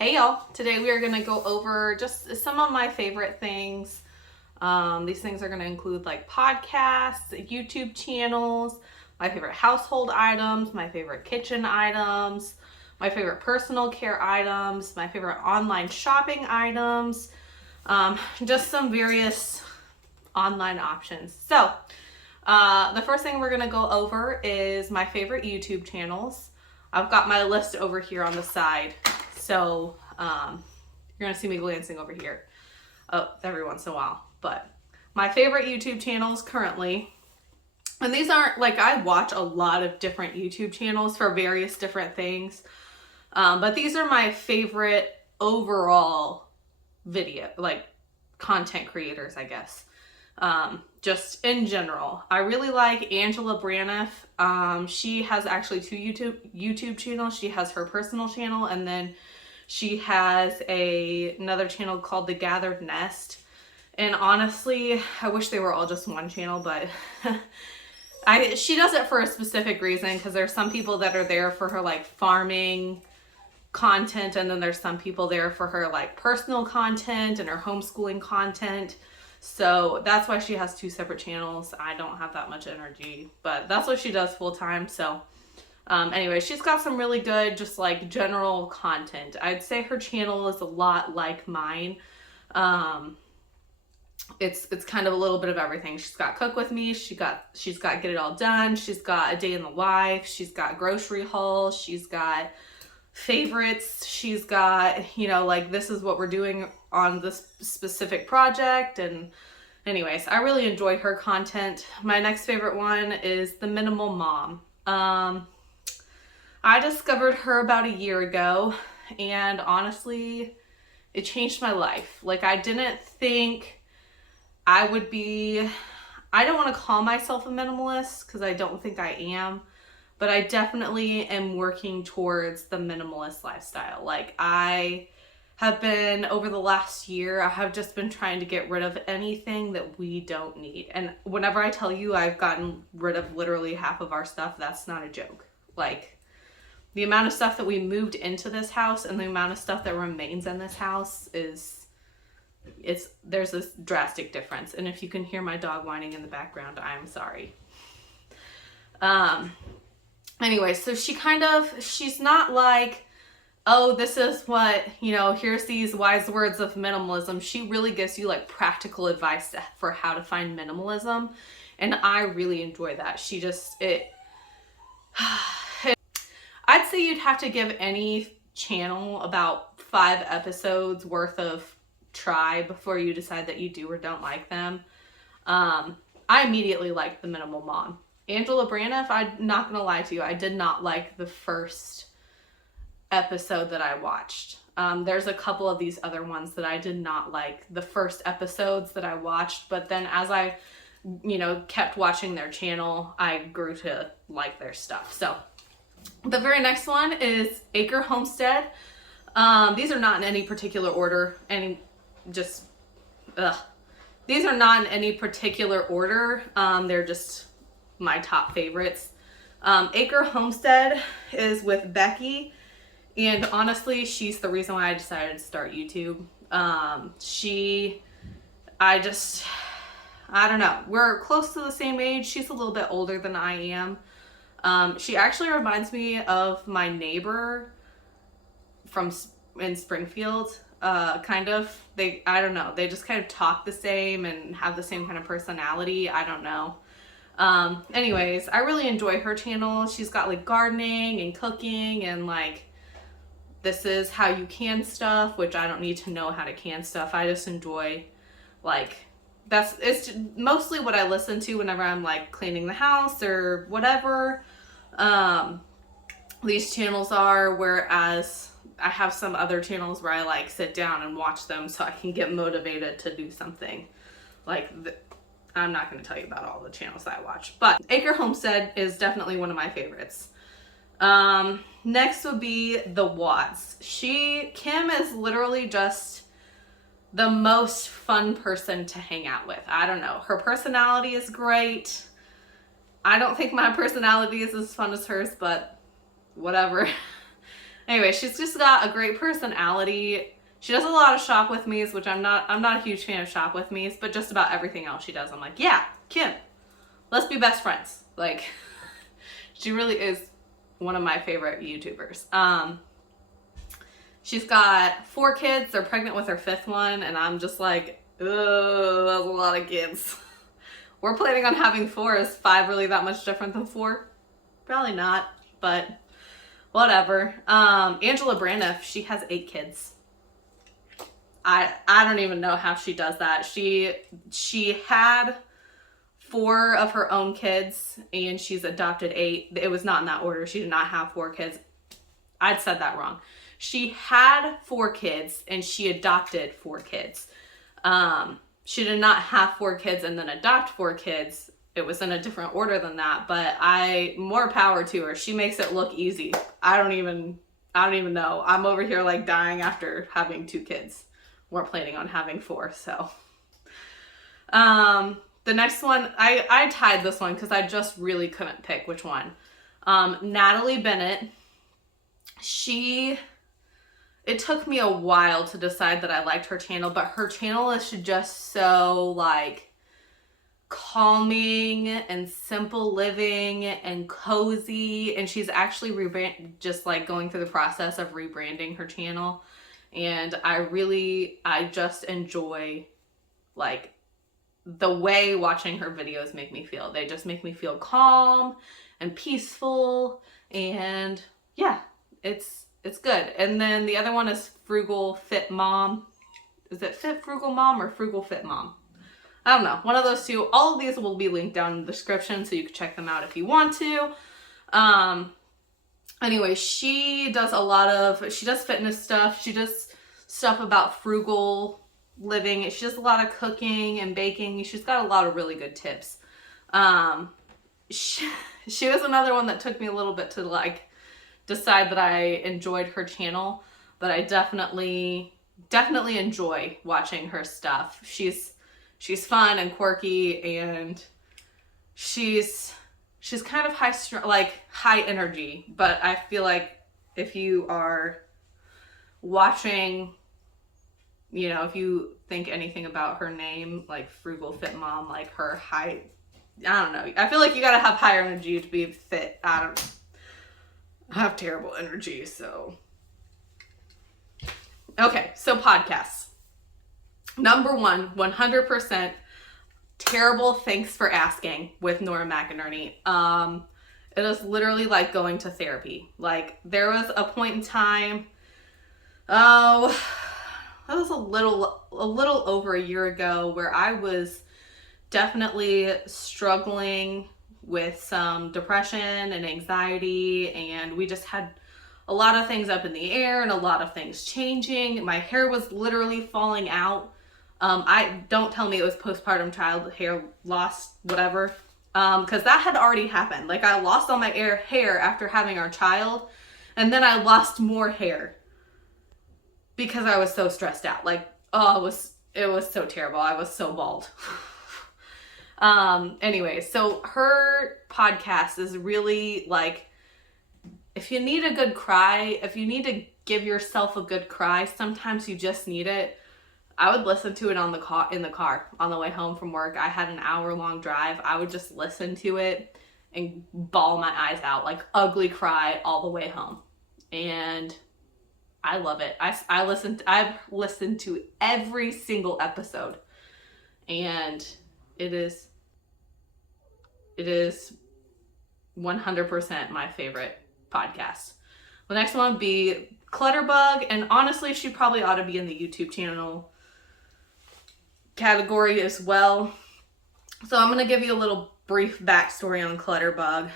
Hey y'all, today we are going to go over just some of my favorite things. These things are going to include like podcasts, YouTube channels, my favorite household items, my favorite kitchen items, my favorite personal care items, my favorite online shopping items, just some various online options. So, the first thing we're going to go over is my favorite YouTube channels. I've got my list over here on the side. So you're going to see me glancing over here every once in a while. But my favorite YouTube channels currently, and these aren't like, I watch a lot of different YouTube channels for various different things. But these are my favorite overall video, like content creators, I guess. Just in general, I really like Angela Braniff. She has actually two YouTube channels. She has her personal channel, and then she has another channel called The Gathered Nest. And honestly, I wish they were all just one channel, but she does it for a specific reason, because there's some people that are there for her like farming content, and then there's some people there for her like personal content and her homeschooling content. So that's why she has two separate channels. I don't have that much energy, but that's what she does full time. So anyway, she's got some really good just like general content. I'd say her channel is a lot like mine. It's kind of a little bit of everything. She's got Cook With Me, she's got Get It All Done, she's got A Day in the Life, she's got grocery hauls, she's got favorites, she's got, you know, like this is what we're doing on this specific project. And anyways, I really enjoy her content. My next favorite one is The Minimal Mom. I discovered her about a year ago, and honestly, it changed my life. Like, I didn't think I would be, I don't want to call myself a minimalist because I don't think I am, but I definitely am working towards the minimalist lifestyle. Like, I have been, over the last year, I have just been trying to get rid of anything that we don't need. And whenever I tell you I've gotten rid of literally half of our stuff, that's not a joke. Like, the amount of stuff that we moved into this house and the amount of stuff that remains in this house there's this drastic difference. And if you can hear my dog whining in the background, I'm sorry. Anyway, so she's not like, oh, this is what, you know, here's these wise words of minimalism. She really gives you like practical advice for how to find minimalism. And I really enjoy that. I'd say you'd have to give any channel about 5 episodes worth of try before you decide that you do or don't like them. I immediately liked The Minimal Mom. Angela Braniff, I'm not gonna lie to you, I did not like the first episode that I watched. There's a couple of these other ones that I did not like the first episodes that I watched, but then as I, you know, kept watching their channel, I grew to like their stuff. So the very next one is Acre Homestead. These are not in any particular order. These are not in any particular order. They're just my top favorites. Acre Homestead is with Becky, and honestly, she's the reason why I decided to start YouTube. I don't know. We're close to the same age. She's a little bit older than I am. She actually reminds me of my neighbor in Springfield. Kind of. I don't know. They just kind of talk the same and have the same kind of personality. I don't know. Anyways, I really enjoy her channel. She's got like gardening and cooking and like, this is how you can stuff, which I don't need to know how to can stuff. I just enjoy like, it's mostly what I listen to whenever I'm like cleaning the house or whatever. These channels are, whereas I have some other channels where I like sit down and watch them so I can get motivated to do something. Like, I'm not going to tell you about all the channels that I watch, but Acre Homestead is definitely one of my favorites. Next would be The Watts. Kim is literally just the most fun person to hang out with. I don't know. Her personality is great. I don't think my personality is as fun as hers, but whatever. Anyway, she's just got a great personality. She does a lot of shop with me's, which I'm not a huge fan of shop with me's, but just about everything else she does, I'm like, yeah, Kim, let's be best friends. Like, she really is one of my favorite YouTubers. She's got 4 kids. They're pregnant with her 5th one, and I'm just like, oh, that's a lot of kids. We're planning on having 4. Is 5 really that much different than 4? Probably not, but whatever. Angela Braniff, she has 8 kids. I don't even know how she does that. She had 4 of her own kids, and she's adopted 8. It was not in that order. She did not have 4 kids. I'd said that wrong. She had 4 kids, and she adopted 4 kids. She did not have 4 kids and then adopt 4 kids. It was in a different order than that, but more power to her. She makes it look easy. I don't even know. I'm over here like dying after having 2 kids. We're planning on having 4, so. The next one, I tied this one because I just really couldn't pick which one. Natalie Bennett. It took me a while to decide that I liked her channel, but her channel is just so like calming and simple living and cozy, and she's actually just like going through the process of rebranding her channel, and I just enjoy like the way watching her videos make me feel. They just make me feel calm and peaceful, and yeah, it's good. And then the other one is Frugal Fit Mom. Is it Fit Frugal Mom or Frugal Fit Mom? I don't know. One of those two. All of these will be linked down in the description, so you can check them out if you want to. Anyway, she does fitness stuff. She does stuff about frugal living. She does a lot of cooking and baking. She's got a lot of really good tips. She was another one that took me a little bit to like decide that I enjoyed her channel, but I definitely enjoy watching her stuff. She's fun and quirky, and she's kind of high energy, but I feel like if you are watching, you know, if you think anything about her name, like Frugal Fit Mom, like I don't know. I feel like you gotta have higher energy to be fit. I have terrible energy, so. Okay, so podcasts. Number 1, 100%, Terrible Thanks for Asking with Nora McInerney. It is literally like going to therapy. Like, there was a point in time, that was a little over a year ago, where I was definitely struggling with some depression and anxiety, and we just had a lot of things up in the air and a lot of things changing. My hair was literally falling out. Don't tell me it was postpartum child hair loss, whatever, because that had already happened. Like, I lost all my hair after having our child, and then I lost more hair because I was so stressed out. Like, oh, it was so terrible. I was so bald. Anyway, so her podcast is really like, if you need a good cry, if you need to give yourself a good cry, sometimes you just need it. I would listen to it in the car on the way home from work. I had an hour-long drive. I would just listen to it and bawl my eyes out, like ugly cry all the way home. And I love it. I've listened to every single episode, and it is 100% my favorite podcast. The next one would be Clutterbug, and honestly, she probably ought to be in the YouTube channel category as well. So I'm going to give you a little brief backstory on Clutterbug.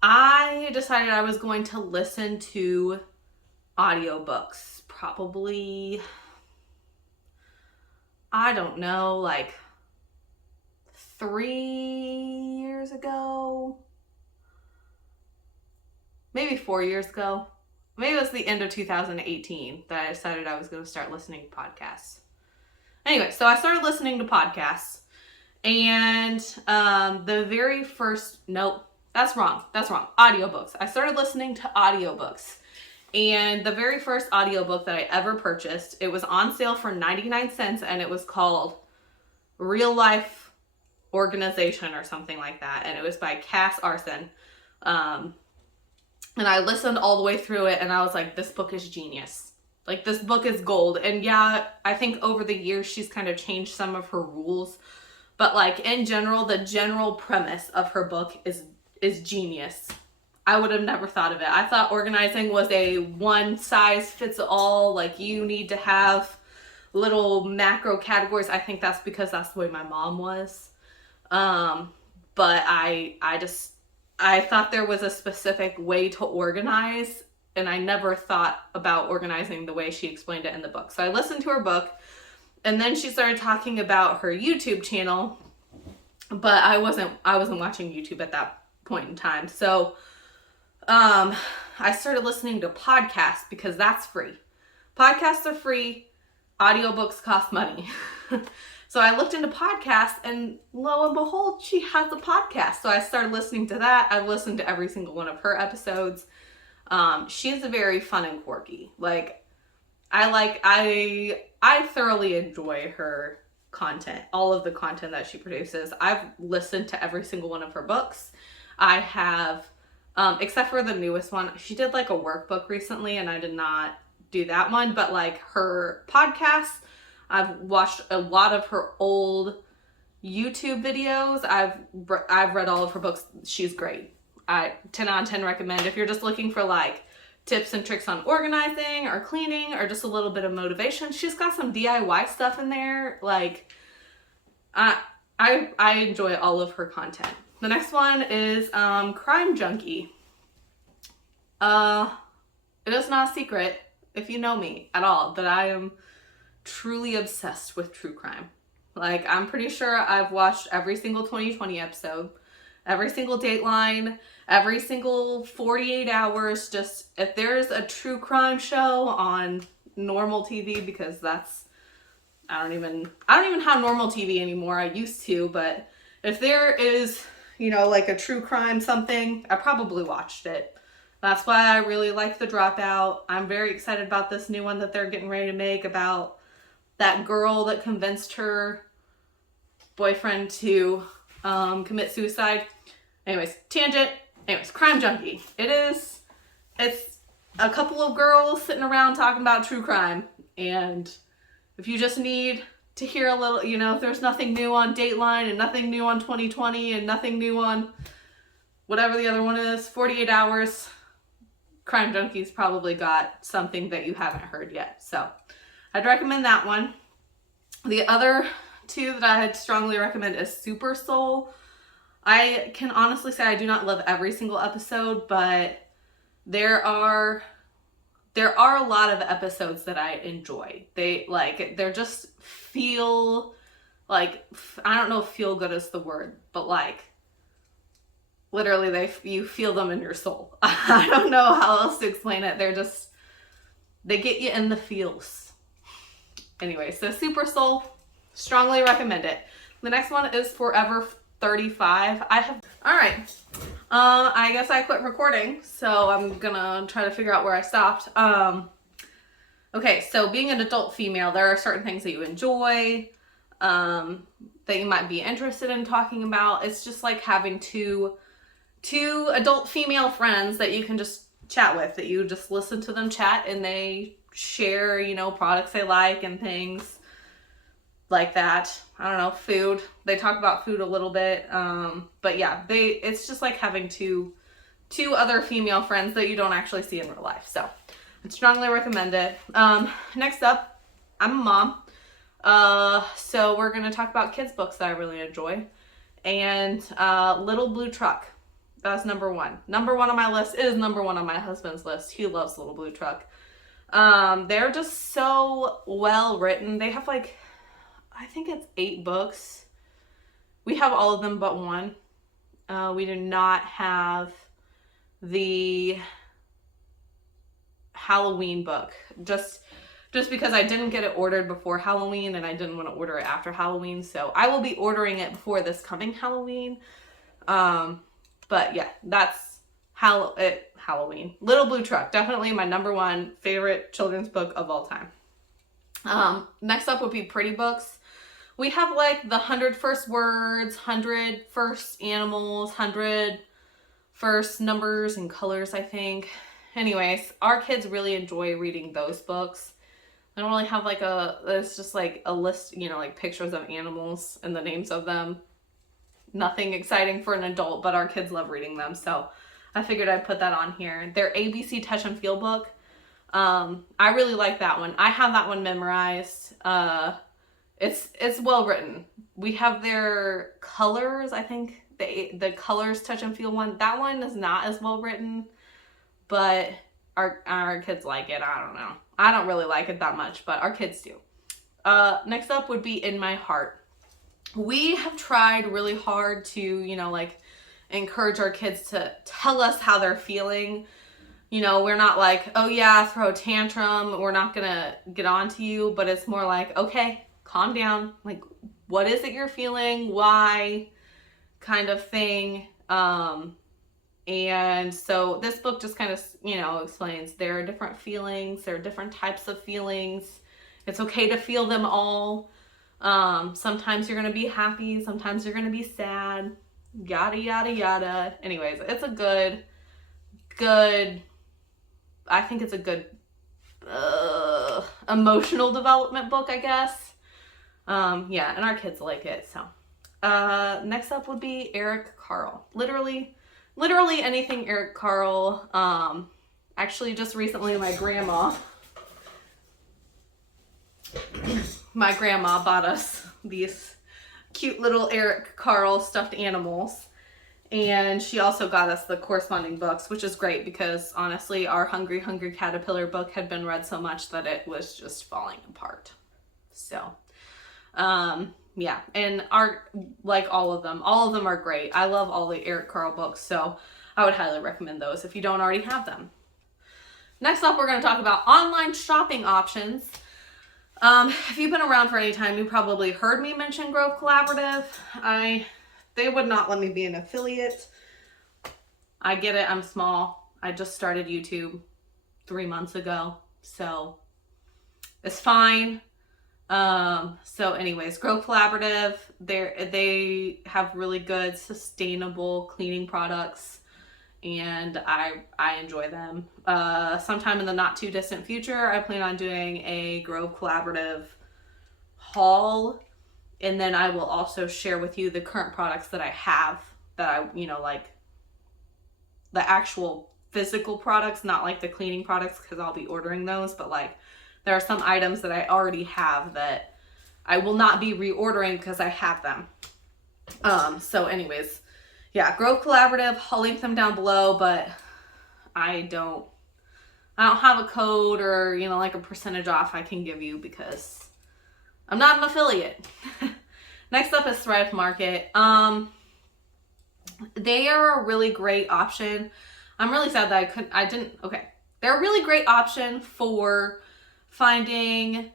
I decided I was going to listen to audiobooks probably, I don't know, like 3 years ago, maybe 4 years ago. Maybe it was the end of 2018 that I decided I was going to start listening to podcasts. Anyway, so I started listening to podcasts, and That's wrong. That's wrong. Audiobooks. I started listening to audiobooks. And the very first audiobook that I ever purchased, it was on sale for 99 cents, and it was called Real Life Organization or something like that. And it was by Cass Arson. And I listened all the way through it, and I was like, this book is genius. Like, this book is gold. And yeah, I think over the years she's kind of changed some of her rules. But like, in general, the general premise of her book is genius. I would have never thought of it. I thought organizing was a one size fits all, like you need to have little macro categories. I think that's because that's the way my mom was. But I thought there was a specific way to organize, and I never thought about organizing the way she explained it in the book. So I listened to her book, and then she started talking about her YouTube channel, but I wasn't watching YouTube at that point in time. So I started listening to podcasts because that's free. Podcasts are free. Audiobooks cost money. So I looked into podcasts, and lo and behold, she has a podcast. So I started listening to that. I've listened to every single one of her episodes. She's very fun and quirky. Like, I thoroughly enjoy her content, all of the content that she produces. I've listened to every single one of her books. I have, except for the newest one. She did like a workbook recently, and I did not do that one. But like her podcasts, I've watched a lot of her old YouTube videos. I've read all of her books. She's great. 10 out of 10 recommend. If you're just looking for like tips and tricks on organizing or cleaning or just a little bit of motivation, she's got some DIY stuff in there. Like, I enjoy all of her content. The next one is Crime Junkie. It is not a secret, if you know me at all, that I am truly obsessed with true crime. Like, I'm pretty sure I've watched every single 2020 episode, every single Dateline, every single 48 hours. Just, if there's a true crime show on normal TV, because that's, I don't even have normal TV anymore. I used to, but if there is, you know, like a true crime something, I probably watched it. That's why I really like The Dropout. I'm very excited about this new one that they're getting ready to make about that girl that convinced her boyfriend to commit suicide. Anyways, tangent. Anyways, Crime Junkie. It's a couple of girls sitting around talking about true crime. And if you just need to hear a little, you know, if there's nothing new on Dateline and nothing new on 2020 and nothing new on whatever the other one is, 48 hours, Crime Junkie's probably got something that you haven't heard yet. So I'd recommend that one. The other two that I'd strongly recommend is Super Soul. I can honestly say I do not love every single episode, but there are a lot of episodes that I enjoy. They're just feel like, I don't know if feel good is the word, but like literally you feel them in your soul. I don't know how else to explain it. They get you in the feels. Anyway, so Super Soul, strongly recommend it. The next one is Forever 35. Alright. I guess I quit recording, so I'm gonna try to figure out where I stopped. Okay, so being an adult female, there are certain things that you enjoy, that you might be interested in talking about. It's just like having two adult female friends that you can just chat with, that you just listen to them chat and they share, you know, products they like and things like that. I don't know, food. They talk about food a little bit. But yeah, it's just like having two other female friends that you don't actually see in real life. So I strongly recommend it. Next up, I'm a mom. So we're going to talk about kids books that I really enjoy. And Little Blue Truck. That's number one. Number one on my list is number one on my husband's list. He loves Little Blue Truck. They're just so well written. They have like, I think it's 8 books. We have all of them but one. We do not have the Halloween book. Just because I didn't get it ordered before Halloween and I didn't want to order it after Halloween. So I will be ordering it before this coming Halloween. But yeah, that's Halloween. Little Blue Truck, definitely my number one favorite children's book of all time. Next up would be Pretty Books. We have like the 100 First Words, 100 First Animals, 100 First Numbers and Colors, I think. Anyways, our kids really enjoy reading those books. I don't really have like it's just like a list, you know, like pictures of animals and the names of them. Nothing exciting for an adult, but our kids love reading them. So I figured I'd put that on here. Their ABC Touch and Feel book. I really like that one. I have that one memorized. It's well written. We have their Colors, I think the Colors Touch and Feel one. That one is not as well written, but our kids like it. I don't know. I don't really like it that much, but our kids do. Next up would be In My Heart. We have tried really hard to, you know, like encourage our kids to tell us how they're feeling. You know, we're not like, oh yeah, throw a tantrum, we're not gonna get on to you, but it's more like, okay, calm down. Like, what is it you're feeling? Why? Kind of thing. And so this book just kind of, you know, explains there are different feelings, there are different types of feelings. It's okay to feel them all. Sometimes you're going to be happy, sometimes you're going to be sad, yada, yada, yada. Anyways, it's a good, I think it's a good emotional development book, I guess. Yeah, and our kids like it, so. Next up would be Eric Carle. Literally anything Eric Carle. Actually, just recently my grandma bought us these cute little Eric Carle stuffed animals. And she also got us the corresponding books, which is great because honestly, our Hungry Hungry Caterpillar book had been read so much that it was just falling apart. So, yeah, and all of them are great. I love all the Eric Carle books, so I would highly recommend those if you don't already have them. Next up, we're going to talk about online shopping options. If you've been around for any time, you probably heard me mention Grove Collaborative. They would not let me be an affiliate. I get it, I'm small. I just started YouTube 3 months ago, so it's fine. So anyways, Grove Collaborative, they have really good sustainable cleaning products, and I enjoy them. Sometime in the not too distant future, I plan on doing a Grove Collaborative haul, and then I will also share with you the current products that I have that I, you know, like the actual physical products, not like the cleaning products, because I'll be ordering those, but like there are some items that I already have that I will not be reordering because I have them. So anyways, yeah, Grove Collaborative, I'll link them down below, but I don't have a code or, you know, like a percentage off I can give you because I'm not an affiliate. Next up is Thrive Market. They are a really great option. I'm really sad that they're a really great option for finding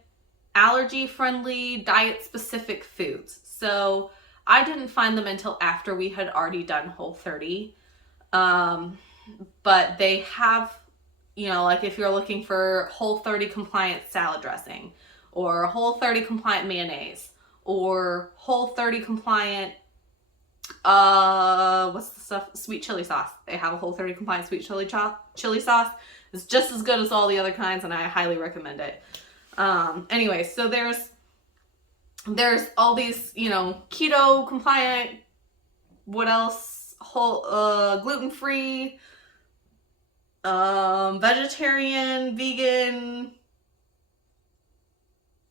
allergy-friendly, diet-specific foods. So I didn't find them until after we had already done Whole30. But they have, you know, like if you're looking for Whole30 compliant salad dressing, or Whole30 compliant mayonnaise, or Whole30 compliant, what's the stuff? Sweet chili sauce. They have a Whole30 compliant sweet chili sauce. It's just as good as all the other kinds, and I highly recommend it. Anyway, so there's all these, you know, keto compliant, what else? Gluten-free, vegetarian, vegan,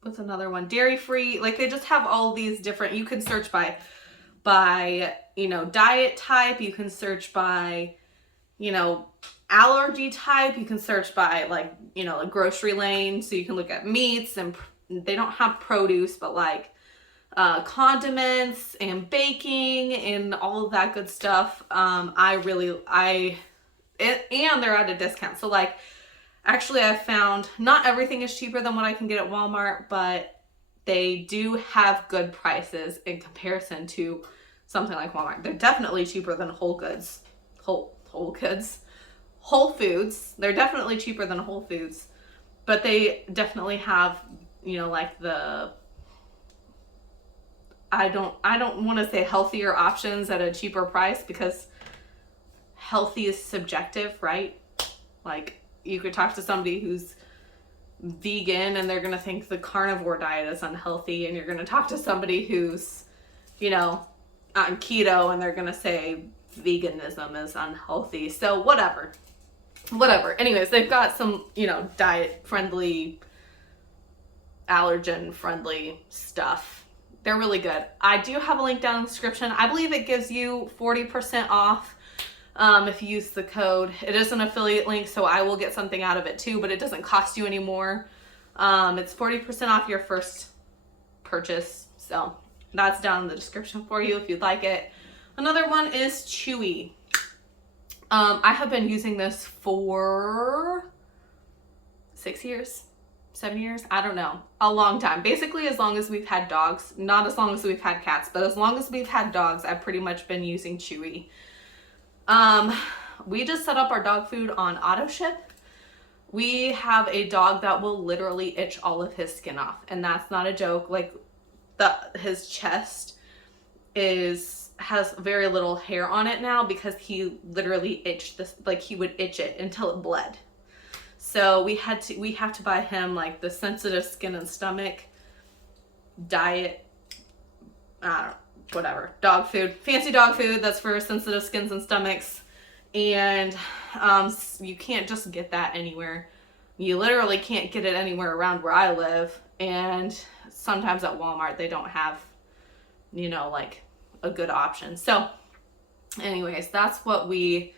what's another one? Dairy-free. Like they just have all these different, you can search by, you know, diet type, you can search by, you know, allergy type, you can search by like, you know, a grocery lane, so you can look at meats, and they don't have produce, but like condiments and baking and all of that good stuff. And they're at a discount. So like, actually I've found not everything is cheaper than what I can get at Walmart, but they do have good prices in comparison to something like Walmart. They're definitely cheaper than Whole Goods. Whole Foods. They're definitely cheaper than Whole Foods, but they definitely have, like I don't want to say healthier options at a cheaper price, because healthy is subjective, right? Like, you could talk to somebody who's vegan and they're going to think the carnivore diet is unhealthy, and you're going to talk to somebody who's, on keto and they're going to say veganism is unhealthy. So whatever. Anyways, they've got some, diet friendly, allergen friendly stuff. They're really good. I do have a link down in the description. I believe it gives you 40% off if you use the code. It is an affiliate link, so I will get something out of it too, but it doesn't cost you anymore. It's 40% off your first purchase. So that's down in the description for you if you'd like it. Another one is Chewy. I have been using this for 6 years, 7 years, I don't know, a long time. Basically, as long as we've had dogs, not as long as we've had cats, but as long as we've had dogs, I've pretty much been using Chewy. We just set up our dog food on auto ship. We have a dog that will literally itch all of his skin off, and that's not a joke. Like, his chest has very little hair on it now, because he literally itched this, like he would itch it until it bled. So we have to buy him like the sensitive skin and stomach diet, whatever, dog food, fancy dog food that's for sensitive skins and stomachs. And you can't just get that anywhere. You literally can't get it anywhere around where I live. And sometimes at Walmart they don't have, like a good option. So anyways, that's what we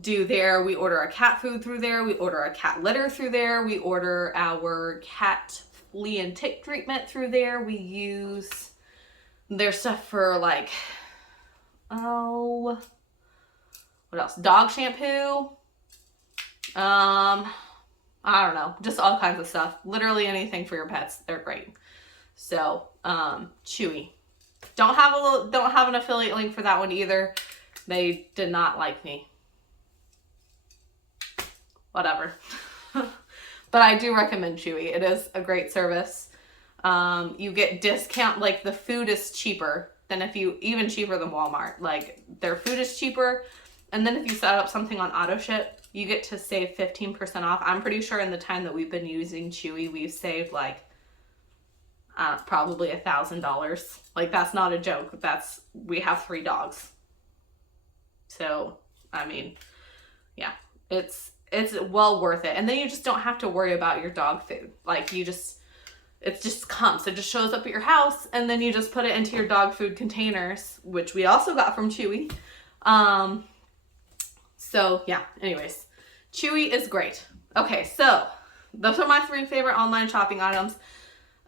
do there. We order our cat food through there. We order our cat litter through there. We order our cat flea and tick treatment through there. We use their stuff for like, what else? Dog shampoo. I don't know, just all kinds of stuff. Literally anything for your pets. They're great. So, Chewy. Don't have an affiliate link for that one either. They did not like me. Whatever. But I do recommend Chewy. It is a great service. You get discount, like the food is cheaper than even cheaper than Walmart. Like, their food is cheaper. And then if you set up something on auto ship, you get to save 15% off. I'm pretty sure in the time that we've been using Chewy, we've saved like probably $1,000. Like, that's not a joke. We have 3 dogs. So, I mean, yeah, it's well worth it. And then you just don't have to worry about your dog food. Like, it just comes. It just shows up at your house, and then you just put it into your dog food containers, which we also got from Chewy. So yeah, anyways, Chewy is great. Okay, so those are my 3 favorite online shopping items,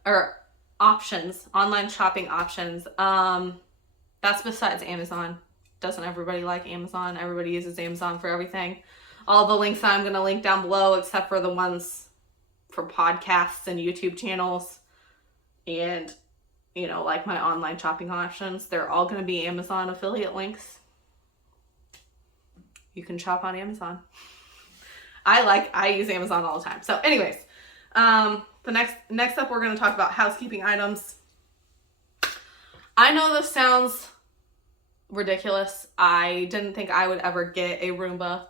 or options, online shopping options. That's besides Amazon. Doesn't everybody like Amazon? Everybody uses Amazon for everything. All the links I'm going to link down below, except for the ones for podcasts and YouTube channels and, like my online shopping options, they're all going to be Amazon affiliate links. You can shop on Amazon. I use Amazon all the time. So anyways, the next up, we're going to talk about housekeeping items. I know this sounds ridiculous. I didn't think I would ever get a Roomba,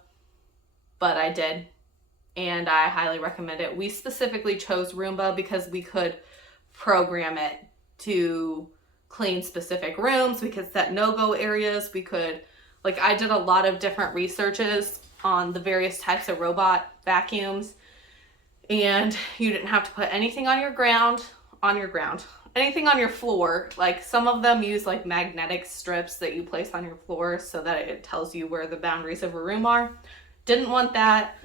but I did, and I highly recommend it. We specifically chose Roomba because we could program it to clean specific rooms. We could set no-go areas. We could, like, I did a lot of different researches on the various types of robot vacuums, and you didn't have to put anything on your ground, anything on your floor. Like, some of them use like magnetic strips that you place on your floor so that it tells you where the boundaries of a room are. Didn't want that.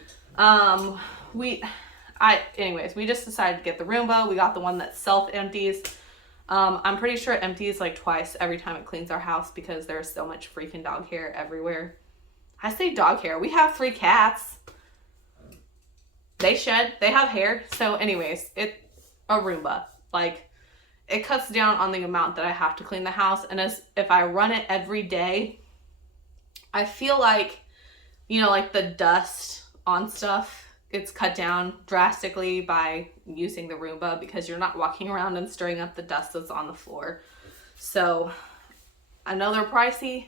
Anyways, we just decided to get the Roomba. We got the one that self-empties. I'm pretty sure it empties like twice every time it cleans our house because there's so much freaking dog hair everywhere. I say dog hair. We have 3 cats. They shed. They have hair. So anyways, it's a Roomba. Like, it cuts down on the amount that I have to clean the house. And if I run it every day, I feel like, like the dust on stuff, it's cut down drastically by using the Roomba because you're not walking around and stirring up the dust that's on the floor. So I know they're pricey.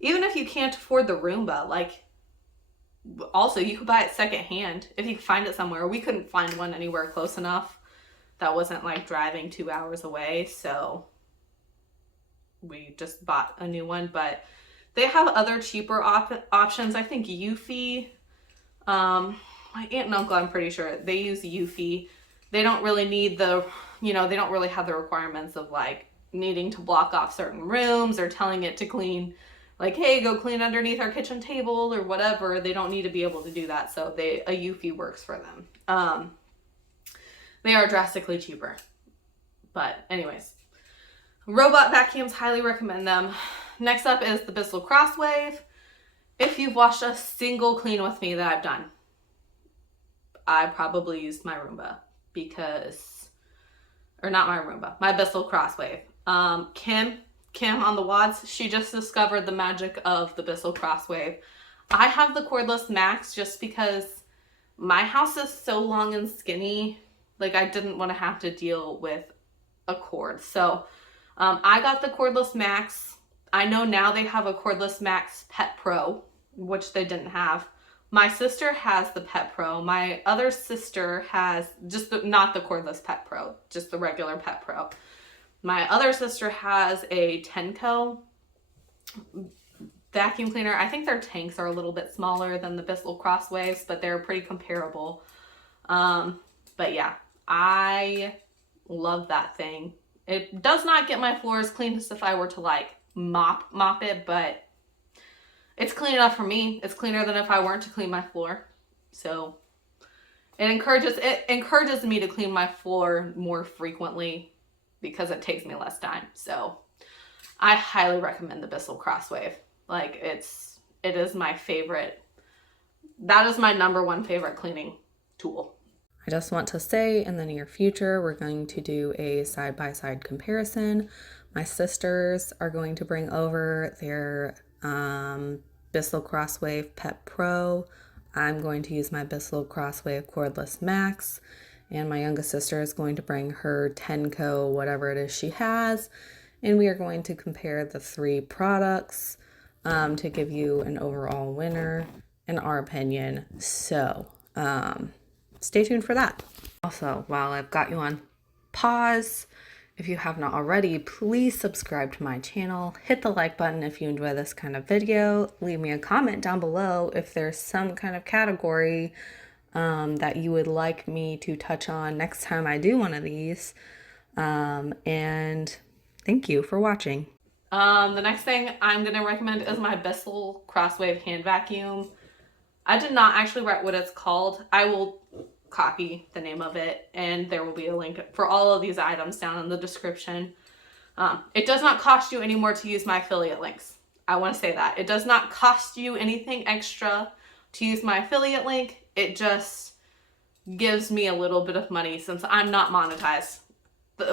Even if you can't afford the Roomba, like, also you could buy it secondhand if you could find it somewhere. We couldn't find one anywhere close enough that wasn't like driving 2 hours away, so we just bought a new one. But they have other cheaper options. I think Eufy, my aunt and uncle, I'm pretty sure they use Eufy. They don't really need the, they don't really have the requirements of like needing to block off certain rooms or telling it to clean, like, hey, go clean underneath our kitchen table or whatever. They don't need to be able to do that. So a Eufy works for them. They are drastically cheaper. But anyways, robot vacuums, highly recommend them. Next up is the Bissell Crosswave. If you've watched a single clean with me that I've done, I probably used my Roomba my Bissell Crosswave. Kim on the WODs, she just discovered the magic of the Bissell Crosswave. I have the cordless Max just because my house is so long and skinny. Like, I didn't want to have to deal with a cord. So I got the cordless Max. I know now they have a cordless Max Pet Pro, which they didn't have. My sister has the Pet Pro. My other sister has not the cordless Pet Pro, just the regular Pet Pro. My other sister has a Tenco vacuum cleaner. I think their tanks are a little bit smaller than the Bissell Crosswaves, but they're pretty comparable. But yeah, I love that thing. It does not get my floors clean as if I were to like mop it, but it's clean enough for me. It's cleaner than if I weren't to clean my floor. So it encourages me to clean my floor more frequently because it takes me less time. So I highly recommend the Bissell Crosswave. Like, it is my favorite. That is my number one favorite cleaning tool. I just want to say, in the near future, we're going to do a side-by-side comparison. My sisters are going to bring over their Bissell Crosswave Pet Pro. I'm going to use my Bissell Crosswave Cordless Max. And my youngest sister is going to bring her Tenco, whatever it is she has. And we are going to compare the three products to give you an overall winner, in our opinion. So stay tuned for that. Also, while I've got you on pause, if you have not already, please subscribe to my channel. Hit the like button if you enjoy this kind of video. Leave me a comment down below if there's some kind of category that you would like me to touch on next time I do one of these. And thank you for watching. The next thing I'm going to recommend is my Bissell Crosswave hand vacuum. I did not actually write what it's called. I will copy the name of it, and there will be a link for all of these items down in the description. It does not cost you any more to use my affiliate links. I want to say that. It does not cost you anything extra to use my affiliate link. It just gives me a little bit of money since I'm not monetized.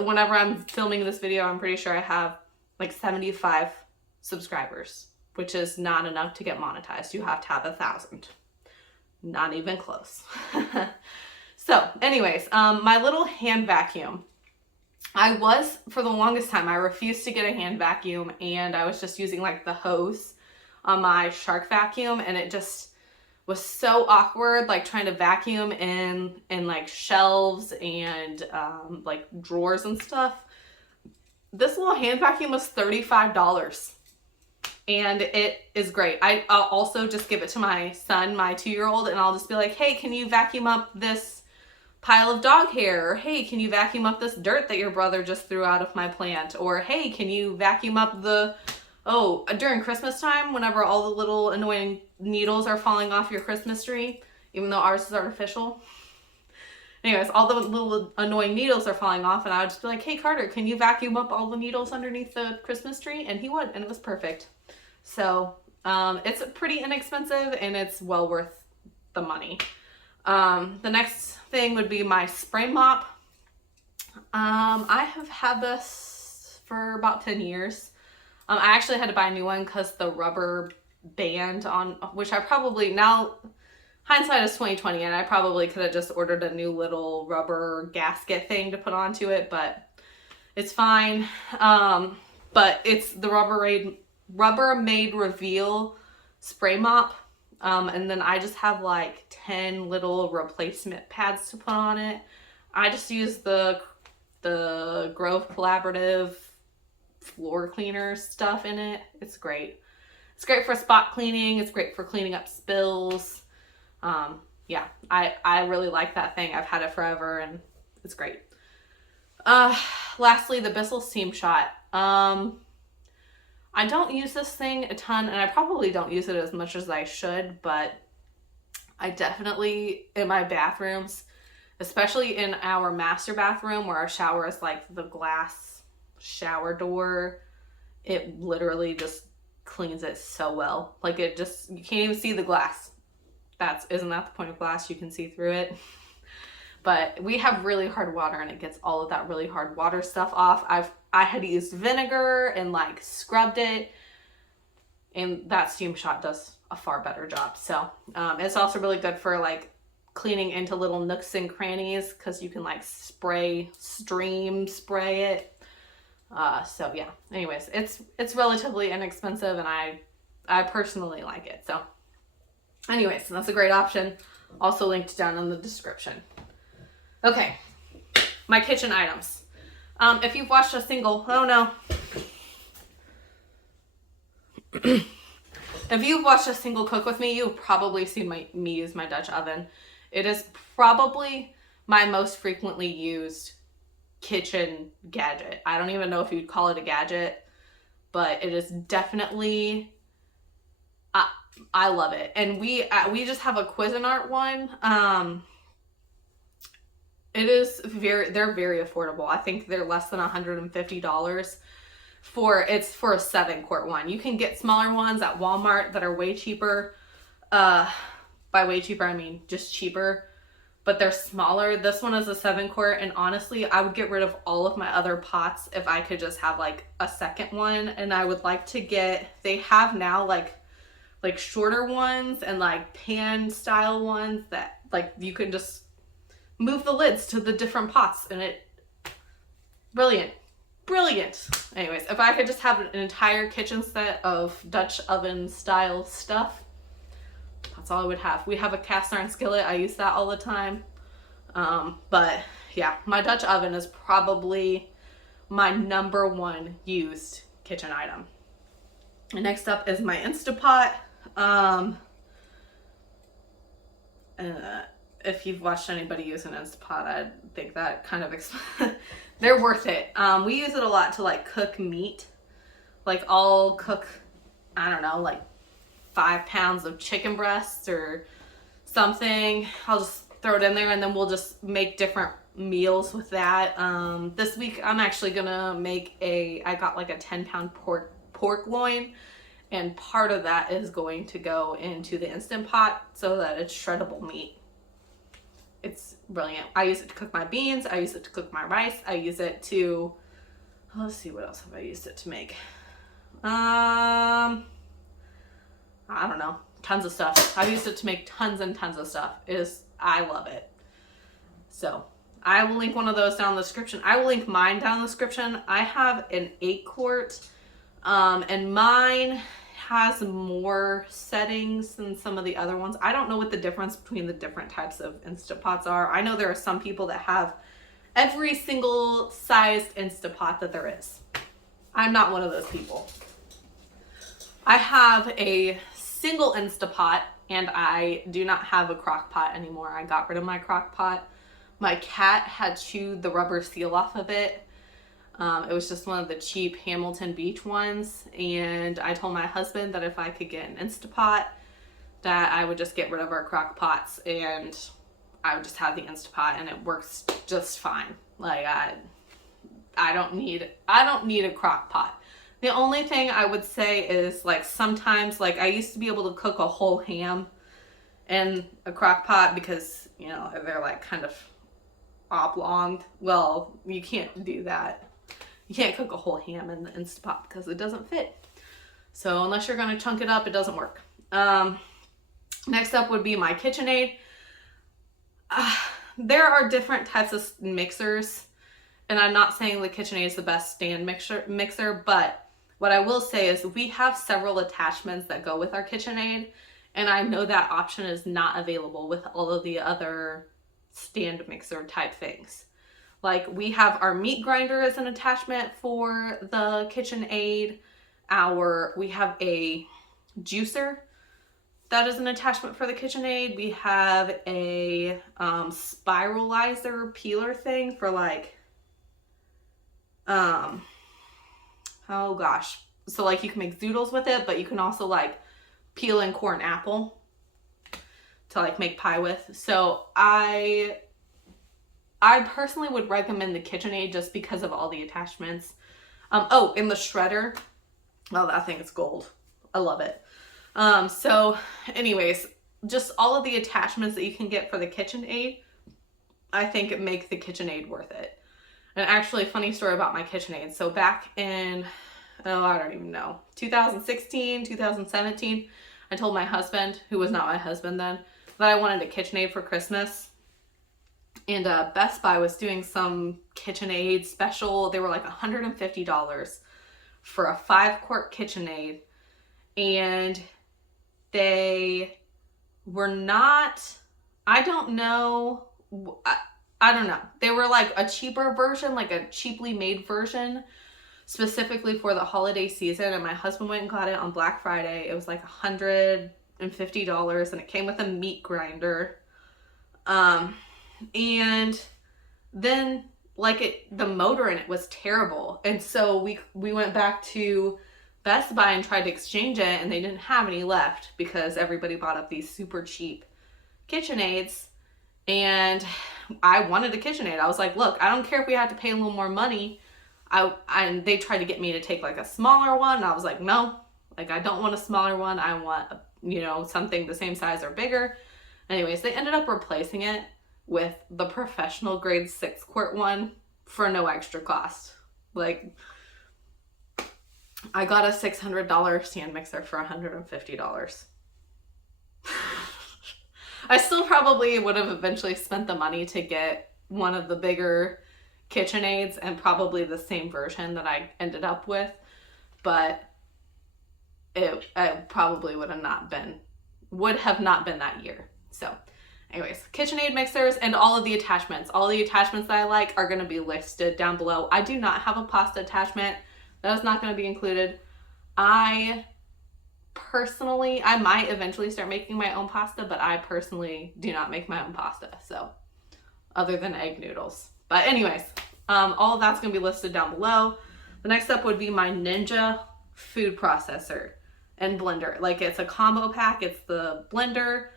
Whenever I'm filming this video, I'm pretty sure I have like 75 subscribers, which is not enough to get monetized. You have to have 1,000. Not even close. So anyways, my little hand vacuum. For the longest time, I refused to get a hand vacuum, and I was just using like the hose on my Shark vacuum, and it just was so awkward, like trying to vacuum in like shelves and like drawers and stuff. This little hand vacuum was $35, and it is great. I'll also just give it to my son, my 2-year-old, and I'll just be like, hey, can you vacuum up this pile of dog hair? Or hey, can you vacuum up this dirt that your brother just threw out of my plant? Or hey, can you vacuum up during Christmas time, whenever all the little annoying needles are falling off your Christmas tree, even though ours is artificial. Anyways, all the little annoying needles are falling off, and I would just be like, hey, Carter, can you vacuum up all the needles underneath the Christmas tree? And he would, and it was perfect. So it's pretty inexpensive, and it's well worth the money. The next thing would be my spray mop. I have had this for about 10 years. I actually had to buy a new one because the rubber band on, which I probably, now hindsight is 2020, and I probably could have just ordered a new little rubber gasket thing to put onto it, but it's fine. But it's the Rubbermaid Reveal spray mop. And then I just have like 10 little replacement pads to put on it. I just use the Grove Collaborative floor cleaner stuff in it. It's great. It's great for spot cleaning. It's great for cleaning up spills. Yeah, I really like that thing. I've had it forever and it's great. Lastly, the Bissell Steam Shot. I don't use this thing a ton, and I probably don't use it as much as I should, but I definitely, in my bathrooms, especially in our master bathroom where our shower is like the glass shower door, it literally just cleans it so well. Like it just, you can't even see the glass. Isn't that the point of glass? You can see through it. But we have really hard water and it gets all of that really hard water stuff off. I had used vinegar and like scrubbed it, and that Steam Shot does a far better job. So it's also really good for like cleaning into little nooks and crannies, because you can like stream spray it. So yeah, anyways, it's relatively inexpensive and I personally like it. So anyways, that's a great option. Also linked down in the description. Okay, my kitchen items. If you've watched a single, oh no. If you've watched a single cook with me, you've probably seen me use my Dutch oven. It is probably my most frequently used kitchen gadget. I don't even know if you'd call it a gadget, but it is definitely, I love it. And we just have a Cuisinart one. They're very affordable. I think they're less than $150 for a 7-quart one. You can get smaller ones at Walmart that are way cheaper. By way cheaper, I mean just cheaper, but they're smaller. This one is a 7-quart, and honestly, I would get rid of all of my other pots if I could just have like a second one. And I would like to they have now like shorter ones and like pan style ones that like you can just move the lids to the different pots, and brilliant. Anyways, if I could just have an entire kitchen set of Dutch oven style stuff, that's all I would have. We have a cast iron skillet. I use that all the time. But yeah, my Dutch oven is probably my number one used kitchen item. And next up is my Instapot. If you've watched anybody use an Instapot, I think that kind of they're worth it. We use it a lot to like cook meat. Like I'll cook, I don't know, like 5 pounds of chicken breasts or something. I'll just throw it in there, and then we'll just make different meals with that. This week I'm actually gonna make I got like a 10-pound pork loin, and part of that is going to go into the Instant Pot so that it's shreddable meat. It's brilliant. I use it to cook my beans. I use it to cook my rice. I use it to, let's see, what else have I used it to make? I don't know. Tons of stuff. I've used it to make tons and tons of stuff. I love it. So I will link one of those down in the description. I will link mine down in the description. I have an 8-quart, and mine has more settings than some of the other ones. I don't know what the difference between the different types of Instant Pots are. I know there are some people that have every single sized Instant Pot that there is. I'm not one of those people. I have a single Instant Pot, and I do not have a crock pot anymore. I got rid of my crock pot. My cat had chewed the rubber seal off of it. It was just one of the cheap Hamilton Beach ones, and I told my husband that if I could get an Instapot, that I would just get rid of our crock pots and I would just have the Instapot, and it works just fine. Like I don't need a crock pot. The only thing I would say is like sometimes, like I used to be able to cook a whole ham in a crock pot because, you know, they're like kind of oblong. Well, you can't do that. You can't cook a whole ham in the Instapot because it doesn't fit. So unless you're going to chunk it up, it doesn't work. Next up would be my KitchenAid. There are different types of mixers, and I'm not saying the KitchenAid is the best stand mixer, but what I will say is we have several attachments that go with our KitchenAid, and I know that option is not available with all of the other stand mixer type things. Like we have our meat grinder as an attachment for the KitchenAid. We have a juicer that is an attachment for the KitchenAid. We have a spiralizer peeler thing for like, oh gosh. So like you can make zoodles with it, but you can also like peel and core an apple to like make pie with. So I personally would recommend the KitchenAid just because of all the attachments. Oh, and the shredder. Oh, that thing is gold. I love it. So anyways, just all of the attachments that you can get for the KitchenAid, I think it makes the KitchenAid worth it. And actually, funny story about my KitchenAid. So back in, I don't even know, 2016, 2017, I told my husband, who was not my husband then, that I wanted a KitchenAid for Christmas. And Best Buy was doing some KitchenAid special. They were like $150 for a 5-quart KitchenAid. And they were not, I don't know. They were like a cheaper version, like a cheaply made version, specifically for the holiday season. And my husband went and got it on Black Friday. It was like $150, and it came with a meat grinder. And then like the motor in it was terrible. And so we went back to Best Buy and tried to exchange it, and they didn't have any left because everybody bought up these super cheap KitchenAids. And I wanted a KitchenAid. I was like, look, I don't care if we had to pay a little more money. And they tried to get me to take like a smaller one. And I was like, no, like I don't want a smaller one. I want, something the same size or bigger. Anyways, they ended up replacing it with the professional grade 6-quart one for no extra cost. Like, I got a $600 stand mixer for $150. I still probably would have eventually spent the money to get one of the bigger KitchenAids and probably the same version that I ended up with, but it probably would have not been that year. So anyways, KitchenAid mixers and all of the attachments. All the attachments that I like are going to be listed down below. I do not have a pasta attachment. That is not going to be included. I might eventually start making my own pasta, but I personally do not make my own pasta. So other than egg noodles. But anyways, all of that's going to be listed down below. The next step would be my Ninja food processor and blender. Like it's a combo pack. It's the blender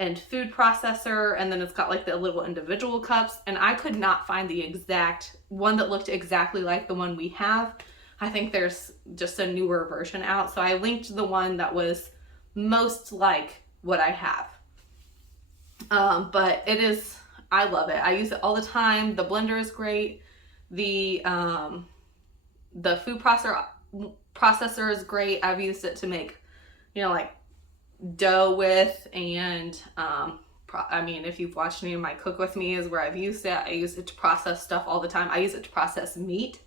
and food processor, and then it's got like the little individual cups. And I could not find the exact one that looked exactly like the one we have. I think there's just a newer version out. So I linked the one that was most like what I have. But I love it. I use it all the time. The blender is great. The food processor is great. I've used it to make, like dough with, and if you've watched any of my Cook With Me is where I've used it. I use it to process stuff all the time. I use it to process meat.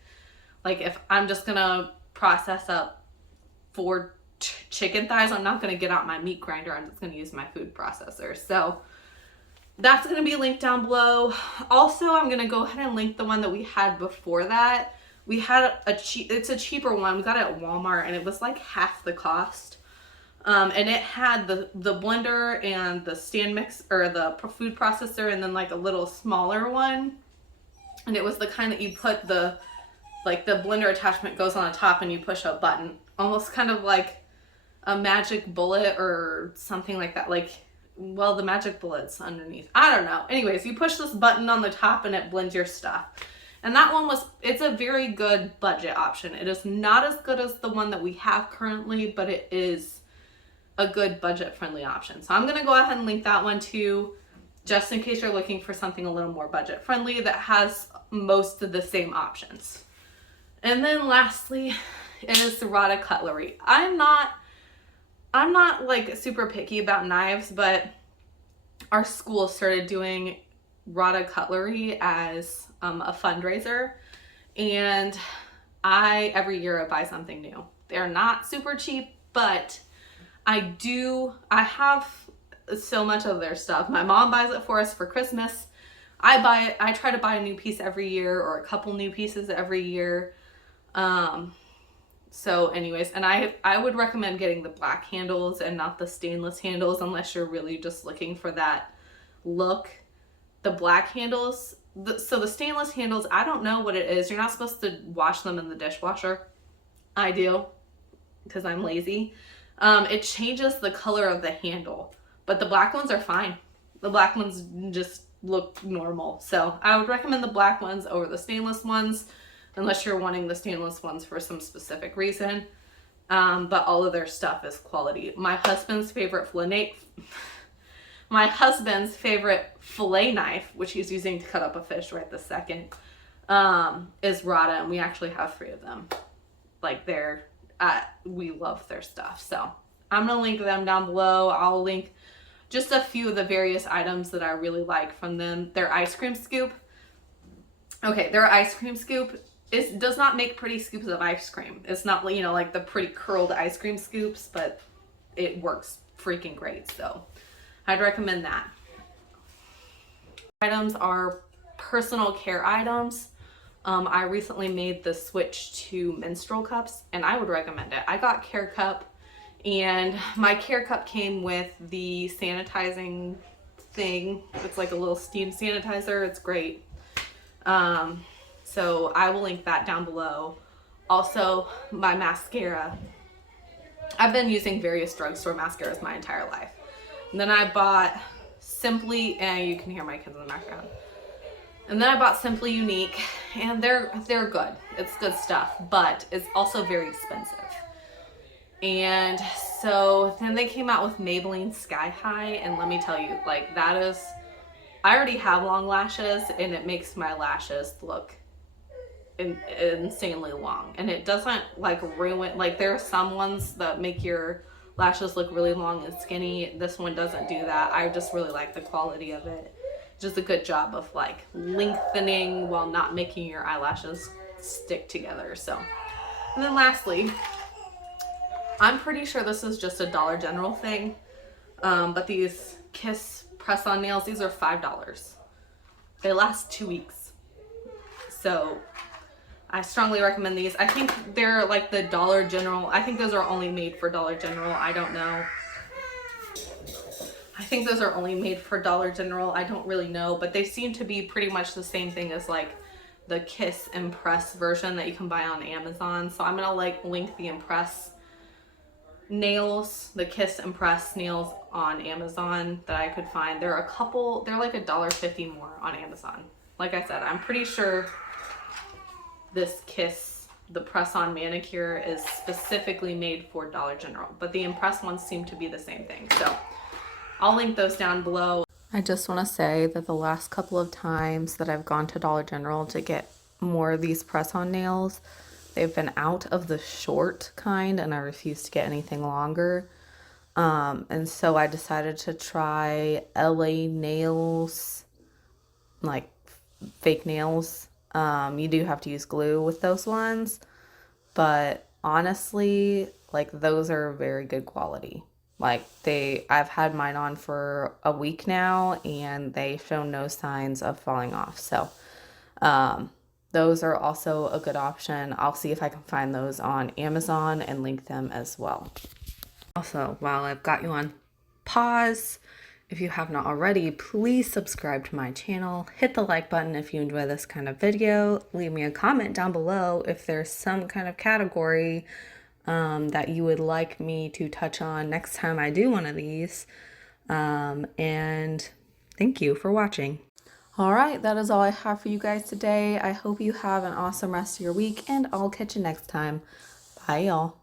Like if I'm just gonna process up 4 chicken thighs, I'm not gonna get out my meat grinder. I'm just gonna use my food processor. So that's gonna be linked down below. Also, I'm gonna go ahead and link the one that we had before that. We had it's a cheaper one. We got it at Walmart, and it was like half the cost. And it had the blender and the stand mix, or the food processor, and then like a little smaller one. And it was the kind that you put the blender attachment goes on the top and you push a button, almost kind of like a magic bullet or something like that. The magic bullet's underneath. I don't know. Anyways, you push this button on the top and it blends your stuff. And that one it's a very good budget option. It is not as good as the one that we have currently, but it is a good budget friendly option. So I'm going to go ahead and link that one too, just in case you're looking for something a little more budget friendly that has most of the same options. And then lastly, is the Rada cutlery. I'm not like super picky about knives, but our school started doing Rada cutlery as a fundraiser, and every year I buy something new. They're not super cheap, but I have so much of their stuff. My mom buys it for us for Christmas. I buy it. I try to buy a new piece every year, or a couple new pieces every year. So anyways, and I would recommend getting the black handles and not the stainless handles unless you're really just looking for that look. The black handles, so the stainless handles, I don't know what it is. You're not supposed to wash them in the dishwasher. I do, because I'm lazy. It changes the color of the handle, but the black ones are fine. The black ones just look normal. So I would recommend the black ones over the stainless ones, unless you're wanting the stainless ones for some specific reason. But all of their stuff is quality. My husband's favorite fillet knife, which he's using to cut up a fish right this second, is Rada, and we actually have 3 of them. Like we love their stuff. So I'm gonna link them down below. I'll link just a few of the various items that I really like from them. Their ice cream scoop. Okay, their ice cream scoop does not make pretty scoops of ice cream. It's not, you know, like the pretty curled ice cream scoops, but it works freaking great. So I'd recommend that. Items are personal care items. I recently made the switch to menstrual cups, and I would recommend it. I got Care Cup, and my Care Cup came with the sanitizing thing. It's like a little steam sanitizer. It's great. So I will link that down below. Also, my mascara. I've been using various drugstore mascaras my entire life. And then I bought Simply, and you can hear my kids in the background. And then I bought Simply Unique, and they're good. It's good stuff, but it's also very expensive. And so then they came out with Maybelline Sky High, and let me tell you, like, that is, I already have long lashes, and it makes my lashes look insanely long. And it doesn't like ruin, like there are some ones that make your lashes look really long and skinny. This one doesn't do that. I just really like the quality of it. Just a good job of like lengthening while not making your eyelashes stick together. So, and then lastly, I'm pretty sure this is just a Dollar General thing, but these Kiss press-on nails, these are $5. They last 2 weeks. So I strongly recommend these. I think they're like the Dollar General. I think those are only made for Dollar General. I don't know. I think those are only made for Dollar General. I don't really know, but they seem to be pretty much the same thing as like the Kiss Impress version that you can buy on Amazon. So I'm gonna like link the Impress nails, the Kiss Impress nails on Amazon that I could find. They're like $1.50 more on Amazon. Like I said, I'm pretty sure this Kiss, the press-on manicure, is specifically made for Dollar General, but the Impress ones seem to be the same thing. So I'll link those down below. I just want to say that the last couple of times that I've gone to Dollar General to get more of these press-on nails, they've been out of the short kind, and I refuse to get anything longer. And so I decided to try LA Nails, like fake nails. You do have to use glue with those ones, but honestly, like those are very good quality. Like I've had mine on for a week now, and they show no signs of falling off. So, those are also a good option. I'll see if I can find those on Amazon and link them as well. Also, while I've got you on pause, if you have not already, please subscribe to my channel. Hit the like button if you enjoy this kind of video. Leave me a comment down below if there's some kind of category that you would like me to touch on next time I do one of these. And thank you for watching. All right, that is all I have for you guys today. I hope you have an awesome rest of your week, and I'll catch you next time. Bye, y'all.